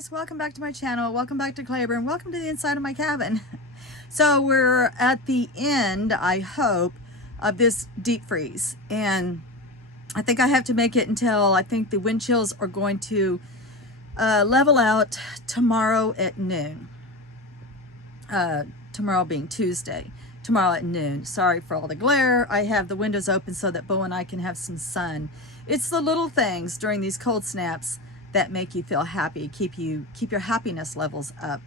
guys, welcome back to my channel. Welcome back to Claiborne. Welcome to the inside of my cabin. So we're at the end, I hope, of this deep freeze, and I think I have to make it until I think the wind chills are going to level out tomorrow at noon. Tomorrow being Tuesday. Tomorrow at noon. Sorry for all the glare. I have the windows open so that Bo and I can have some sun. It's the little things during these cold snaps that make you feel happy, keep your happiness levels up.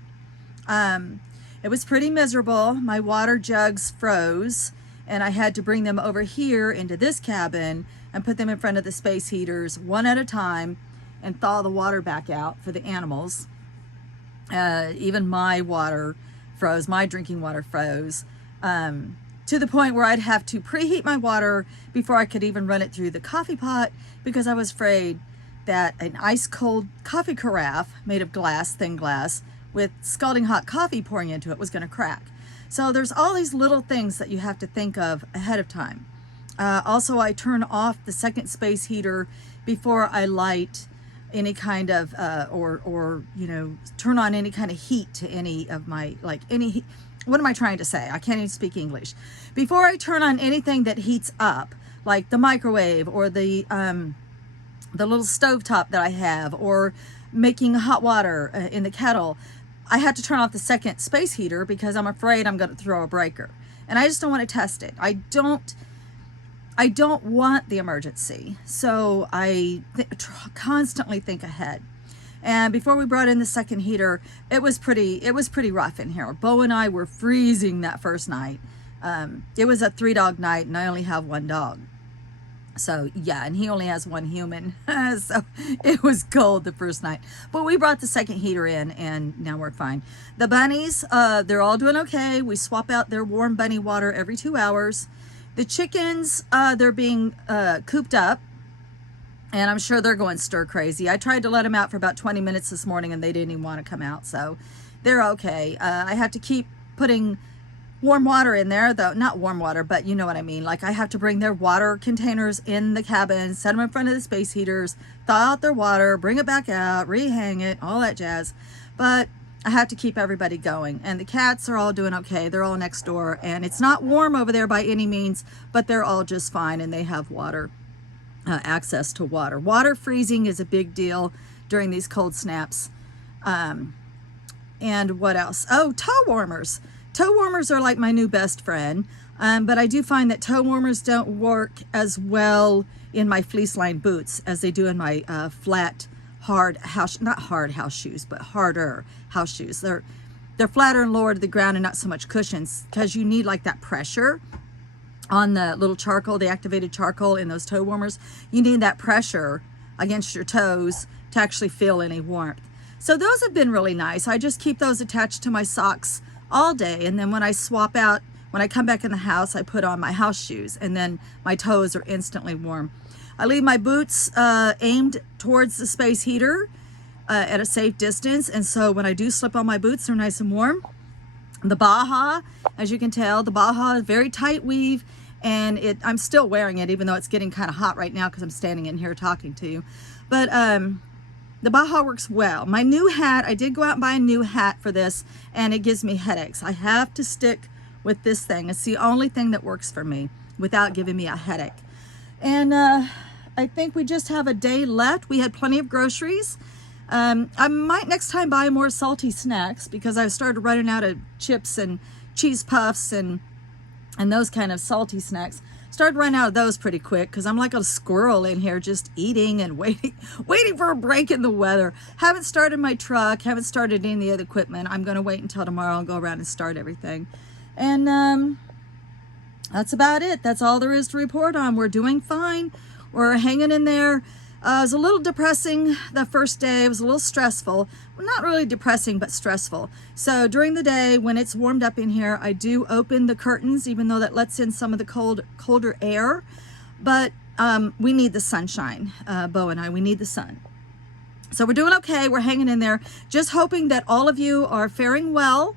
It was pretty miserable. My water jugs froze, and I had to bring them over here into this cabin and put them in front of the space heaters one at a time and thaw the water back out for the animals. Even my water froze, my drinking water froze, to the point where I'd have to preheat my water before I could even run it through the coffee pot, because I was afraid that an ice cold coffee carafe made of glass, thin glass, with scalding hot coffee pouring into it was going to crack. So there's all these little things that you have to think of ahead of time. Also, I turn off the second space heater before I light any kind of or you know, turn on any kind of heat to any of my, like, any, what am I trying to say? I can't even speak English. Before I turn on anything that heats up, like the microwave or the little stovetop that I have, or making hot water in the kettle, I had to turn off the second space heater because I'm afraid I'm going to throw a breaker, and I just don't want to test it. I don't want the emergency, so I constantly think ahead. And before we brought in the second heater, it was pretty rough in here. Bo and I were freezing that first night. It was a 3-dog night, and I only have 1 dog. So yeah, and he only has 1 human. So it was cold the first night. But we brought the second heater in, and now we're fine. The bunnies, they're all doing okay. We swap out their warm bunny water every 2 hours. The chickens, they're being cooped up, and I'm sure they're going stir crazy. I tried to let them out for about 20 minutes this morning, and they didn't even want to come out. So they're okay. I have to keep putting warm water in there, though not warm water, but you know what I mean. Like, I have to bring their water containers in the cabin, set them in front of the space heaters, thaw out their water, bring it back out, rehang it, all that jazz. But I have to keep everybody going. And the cats are all doing okay. They're all next door, and it's not warm over there by any means, but they're all just fine, and they have water, access to water. Water freezing is a big deal during these cold snaps. And what else? Oh, toe warmers. Toe warmers are like my new best friend, but I do find that toe warmers don't work as well in my fleece lined boots as they do in my flat, hard house, not hard house shoes, but harder house shoes. They're flatter and lower to the ground and not so much cushions, because you need like that pressure on the little charcoal, the activated charcoal in those toe warmers. You need that pressure against your toes to actually feel any warmth. So those have been really nice. I just keep those attached to my socks all day, and then when I swap out, when I come back in the house, I put on my house shoes, and then my toes are instantly warm. I leave my boots aimed towards the space heater at a safe distance, and so when I do slip on my boots, they're nice and warm. The Baja, as you can tell, the Baja is very tight weave, and I'm still wearing it even though it's getting kind of hot right now because I'm standing in here talking to you. But the Baja works well. My new hat, I did go out and buy a new hat for this, and it gives me headaches. I have to stick with this thing. It's the only thing that works for me without giving me a headache. And I think we just have a day left. We had plenty of groceries. I might next time buy more salty snacks, because I've started running out of chips and cheese puffs and those kind of salty snacks. Started running out of those pretty quick, because I'm like a squirrel in here just eating and waiting for a break in the weather. Haven't started my truck, haven't started any of the other equipment. I'm going to wait until tomorrow and go around and start everything. And that's about it. That's all there is to report on. We're doing fine. We're hanging in there. It was a little depressing the first day. It was a little stressful. Well, not really depressing, but stressful. So during the day, when it's warmed up in here, I do open the curtains, even though that lets in some of the colder air. But we need the sunshine. Bo and I, we need the sun. So we're doing okay. We're hanging in there. Just hoping that all of you are faring well.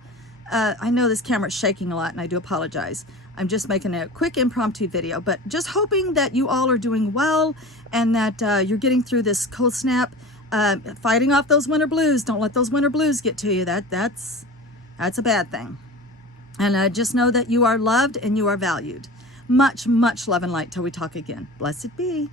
I know this camera's shaking a lot, and I do apologize. I'm just making a quick impromptu video, but just hoping that you all are doing well, and that you're getting through this cold snap fighting off those winter blues. Don't let those winter blues get to you. That's a bad thing. And just know that you are loved and you are valued. Much, much love and light till we talk again. Blessed be.